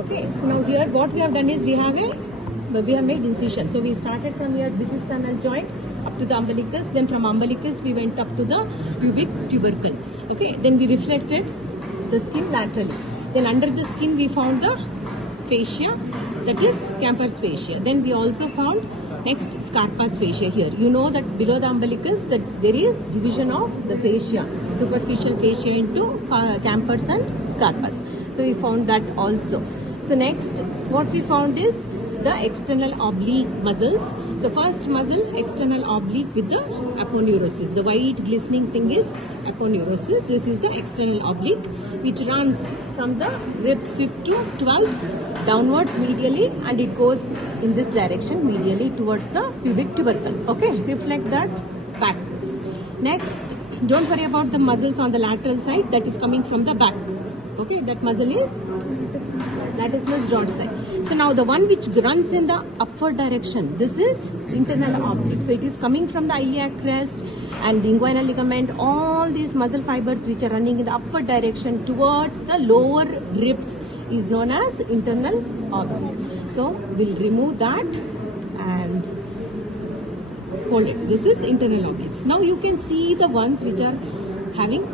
Okay, so now here what we have done is we have made incision. So we started from here xiphosternal joint up to the umbilicus. Then from umbilicus we went up to the pubic tubercle. Okay, then we reflected the skin laterally. Then under the skin we found the fascia, that is Camper's fascia. Then we also found next Scarpa's fascia here. You know that below the umbilicus that there is division of the fascia, superficial fascia into Camper's and Scarpa's. So we found that also. So next what we found is the external oblique muscles. So first muscle, external oblique with the aponeurosis. The white glistening thing is aponeurosis. This is the external oblique which runs from the ribs 5th to 12th downwards medially, and it goes in this direction medially towards the pubic tubercle. Okay, reflect that backwards. Next, don't worry about the muscles on the lateral side that is coming from the back. Okay, that muscle is latissimus dorsi. So now the one which runs in the upward direction, this is internal oblique. So it is coming from the iliac crest and inguinal ligament. All these muscle fibers which are running in the upward direction towards the lower ribs is known as internal oblique. So we'll remove that and hold it. This is internal obliques. Now you can see the ones which are having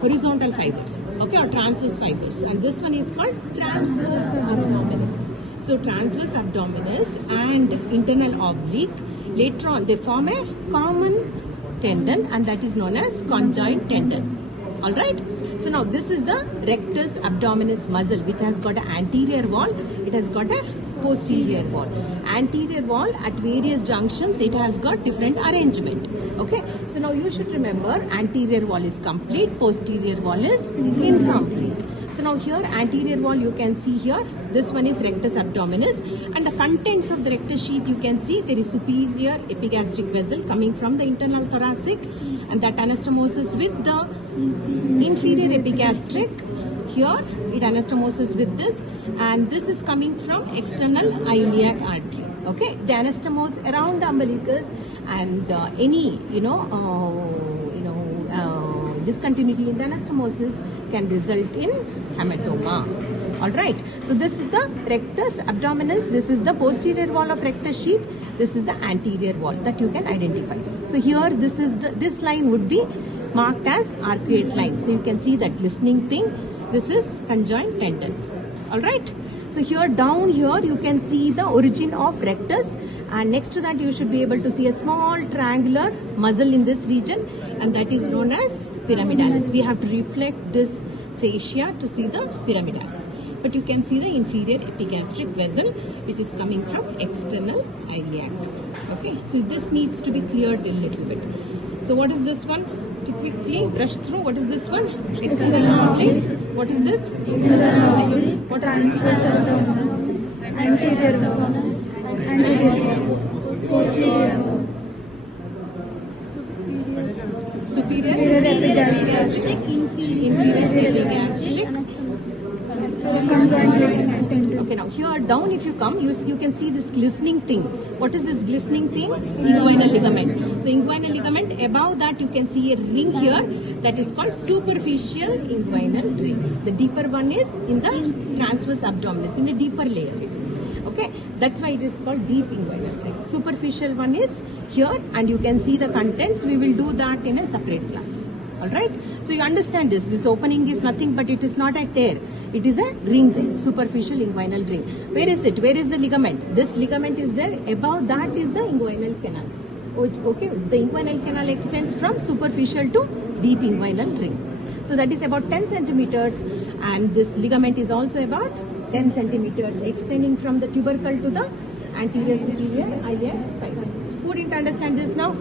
horizontal fibers, okay, or transverse fibers, and this one is called transverse abdominis. So transverse abdominis and internal oblique, later on they form a common tendon, and that is known as conjoint tendon. All right. So now this is the rectus abdominis muscle, which has got an anterior wall, it has got a posterior wall. Anterior wall at various junctions, it has got different arrangement. Okay, so now you should remember anterior wall is complete, posterior wall is incomplete. So now here anterior wall you can see here, this one is rectus abdominis, and the contents of the rectus sheath you can see there is superior epigastric vessel coming from the internal thoracic, and that anastomosis with the inferior epigastric. Here it anastomosis with this, and this is coming from external iliac artery. Okay, the anastomose around the umbilicus, and any discontinuity in the anastomosis can result in hematoma. All right. So this is the rectus abdominis. This is the posterior wall of rectus sheath. This is the anterior wall that you can identify. So here this line would be marked as arcuate line. So you can see that glistening thing. This is conjoint tendon. All right. So here down here you can see the origin of rectus, and next to that you should be able to see a small triangular muscle in this region, and that is known as pyramidalis. We have to reflect this fascia to see the pyramidalis. But you can see the inferior epigastric vessel which is coming from external iliac. Okay, so this needs to be cleared a little bit. So what is this one? To quickly brush through, what is this one? External oblique. What is this? Internal oblique. What Transverse abdominis. Anterior abdominis. Anterior. Posterior. Superior epigastric. Inferior epigastric. Conjoint tendon. Okay, now here down if you come, you can see this glistening thing. What is this glistening thing? Inguinal ligament. So inguinal ligament, above that you can see a ring here that is called superficial inguinal ring. The deeper one is in the transverse abdominis, in a deeper layer it is. Okay, that's why it is called deep inguinal ring. Superficial one is here, and you can see the contents. We will do that in a separate class. Alright, so you understand this opening is nothing but it is not a tear, it is a ring, superficial inguinal ring. Where is it? Where is the ligament? This ligament is there, above that is the inguinal canal. Okay, the inguinal canal extends from superficial to deep inguinal ring. So that is about 10 centimeters, and this ligament is also about 10 centimeters extending from the tubercle to the anterior superior iliac spine. Who didn't understand this now?